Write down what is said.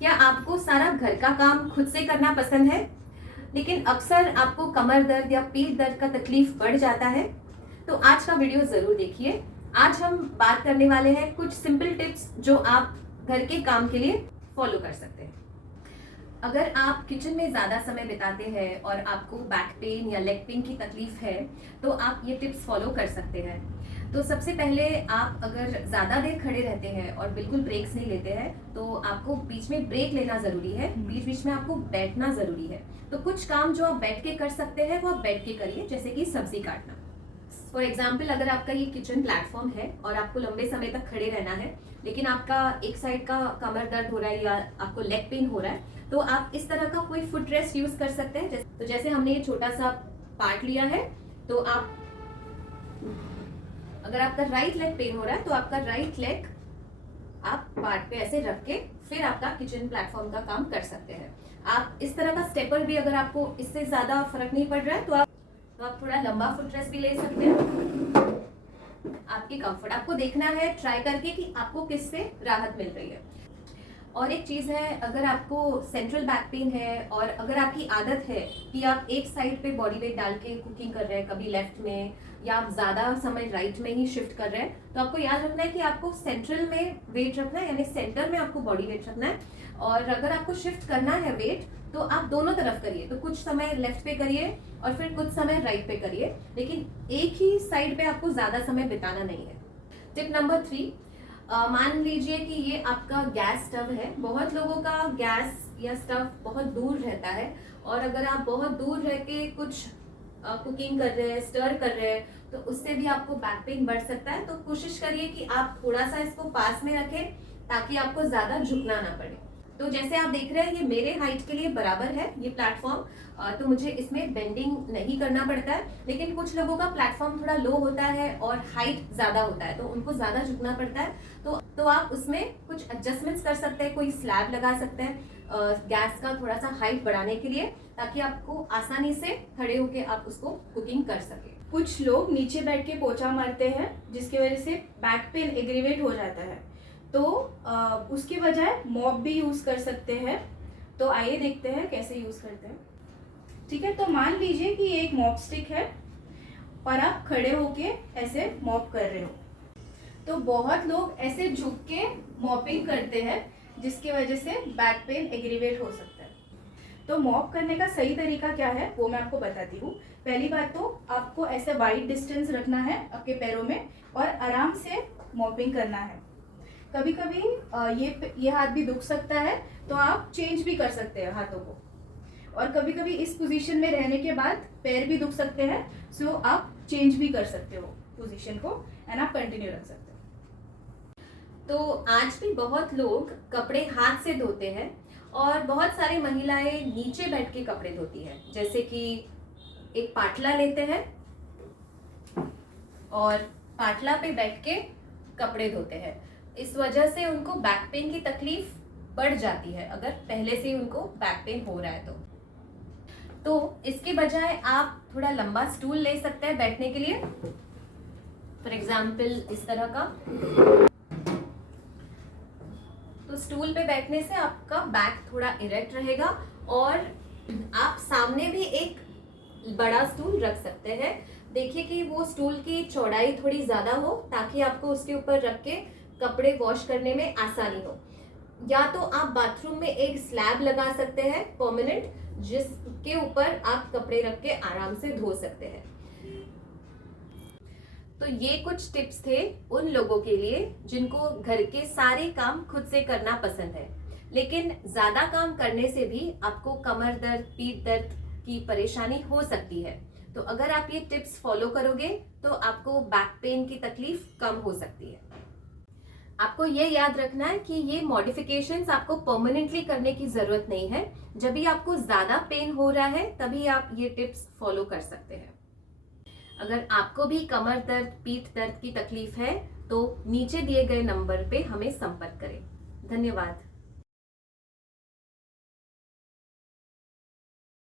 क्या आपको सारा घर का काम खुद से करना पसंद है, लेकिन अक्सर आपको कमर दर्द या पीठ दर्द का तकलीफ बढ़ जाता है? तो आज का वीडियो ज़रूर देखिए। आज हम बात करने वाले हैं कुछ सिंपल टिप्स जो आप घर के काम के लिए फॉलो कर सकते हैं। अगर आप किचन में ज़्यादा समय बिताते हैं और आपको बैक पेन या लेग पेन की तकलीफ है, तो आप ये टिप्स फॉलो कर सकते हैं। तो सबसे पहले आप अगर ज़्यादा देर खड़े रहते हैं और बिल्कुल ब्रेक्स नहीं लेते हैं, तो आपको बीच में ब्रेक लेना ज़रूरी है। बीच बीच में आपको बैठना ज़रूरी है। तो कुछ काम जो आप बैठ के कर सकते हैं वो आप बैठ के करिए, जैसे कि सब्जी काटना। फॉर एग्जाम्पल, अगर आपका ये किचन प्लेटफॉर्म है और आपको लंबे समय तक खड़े रहना है, लेकिन आपका एक साइड का कमर दर्द हो रहा है या आपको लेग पेन हो रहा है, तो आप इस तरह का कोई फुट रेस्ट यूज कर सकते हैं। तो जैसे हमने ये छोटा सा पार्ट लिया है, तो आप अगर आपका राइट लेग पेन हो रहा है तो आपका राइट लेग आप पार्ट पे ऐसे रख के फिर आपका किचन प्लेटफॉर्म का काम कर सकते हैं। आप इस तरह का स्टेपर भी, अगर आपको इससे ज्यादा फर्क नहीं पड़ रहा है, तो आप थोड़ा लंबा फुट रेस्ट भी ले सकते हैं। आपके कंफर्ट आपको देखना है ट्राई करके कि आपको किससे राहत मिल रही है। और एक चीज़ है, अगर आपको सेंट्रल बैक पेन है और अगर आपकी आदत है कि आप एक साइड पे बॉडी वेट डाल के कुकिंग कर रहे हैं, कभी लेफ्ट में या आप ज़्यादा समय राइट में ही शिफ्ट कर रहे हैं, तो आपको याद रखना है कि आपको सेंट्रल में वेट रखना है, यानी सेंटर में आपको बॉडी वेट रखना है। और अगर आपको शिफ्ट करना है वेट, तो आप दोनों तरफ करिए। तो कुछ समय लेफ्ट पे करिए और फिर कुछ समय राइट पे करिए, लेकिन एक ही साइड पे आपको ज़्यादा समय बिताना नहीं है। टिप नंबर 3, मान लीजिए कि ये आपका गैस स्टव है। बहुत लोगों का गैस या स्टव बहुत दूर रहता है, और अगर आप बहुत दूर रह के कुछ कुकिंग कर रहे हैं, स्टर कर रहे हैं, तो उससे भी आपको बैक पेन बढ़ सकता है। तो कोशिश करिए कि आप थोड़ा सा इसको पास में रखें ताकि आपको ज़्यादा झुकना ना पड़े। तो जैसे आप देख रहे हैं, ये मेरे हाइट के लिए बराबर है ये प्लेटफॉर्म, तो मुझे इसमें बेंडिंग नहीं करना पड़ता है। लेकिन कुछ लोगों का प्लेटफॉर्म थोड़ा लो होता है और हाइट ज़्यादा होता है, तो उनको ज़्यादा झुकना पड़ता है। तो आप उसमें कुछ एडजस्टमेंट्स कर सकते हैं। कोई स्लैब लगा सकते हैं गैस का थोड़ा सा हाइट बढ़ाने के लिए, ताकि आपको आसानी से खड़े होकर आप उसको कुकिंग कर सके। कुछ लोग नीचे बैठ के पोछा मारते हैं, जिसकी वजह से बैक पेन एग्रीवेट हो जाता है। तो उसकी बजाय मॉप भी यूज़ कर सकते हैं। तो आइए देखते हैं कैसे यूज़ करते हैं। ठीक है, तो मान लीजिए कि ये एक मॉप स्टिक है और आप खड़े होके ऐसे मॉप कर रहे हो। तो बहुत लोग ऐसे झुक के मॉपिंग करते हैं, जिसकी वजह से बैक पेन एग्रीवेट हो सकता है। तो मॉप करने का सही तरीका क्या है वो मैं आपको बताती हूँ। पहली बात तो आपको ऐसे वाइड डिस्टेंस रखना है आपके पैरों में और आराम से मॉपिंग करना है। कभी कभी ये हाथ भी दुख सकता है, तो आप चेंज भी कर सकते हैं हाथों को। और कभी कभी इस पोजीशन में रहने के बाद पैर भी दुख सकते हैं, सो आप चेंज भी कर सकते हो पोजीशन को एंड आप कंटिन्यू रख सकते हो। तो आज भी बहुत लोग कपड़े हाथ से धोते हैं और बहुत सारी महिलाएं नीचे बैठ के कपड़े धोती हैं। जैसे कि एक पाटला लेते हैं और पाटला पे बैठ के कपड़े धोते हैं। इस वजह से उनको बैक पेन की तकलीफ बढ़ जाती है, अगर पहले से उनको बैक पेन हो रहा है तो इसके बजाय आप थोड़ा लंबा स्टूल ले सकते हैं बैठने के लिए। फॉर एग्जाम्पल इस तरह का। तो स्टूल पे बैठने से आपका बैक थोड़ा इरेक्ट रहेगा, और आप सामने भी एक बड़ा स्टूल रख सकते हैं। देखिए कि वो स्टूल की चौड़ाई थोड़ी ज़्यादा हो, ताकि आपको उसके ऊपर रख के कपड़े वॉश करने में आसानी हो। या तो आप बाथरूम में एक स्लैब लगा सकते हैं परमानेंट, जिसके ऊपर आप कपड़े रख के आराम से धो सकते हैं। तो ये कुछ टिप्स थे उन लोगों के लिए जिनको घर के सारे काम खुद से करना पसंद है, लेकिन ज्यादा काम करने से भी आपको कमर दर्द, पीठ दर्द की परेशानी हो सकती है। तो अगर आप ये टिप्स फॉलो करोगे तो आपको बैक पेन की तकलीफ कम हो सकती है। आपको ये याद रखना है कि ये मॉडिफिकेशंस आपको परमानेंटली करने की जरूरत नहीं है। जब भी आपको ज्यादा पेन हो रहा है, तभी आप ये टिप्स फॉलो कर सकते हैं। अगर आपको भी कमर दर्द, पीठ दर्द की तकलीफ है, तो नीचे दिए गए नंबर पे हमें संपर्क करें। धन्यवाद।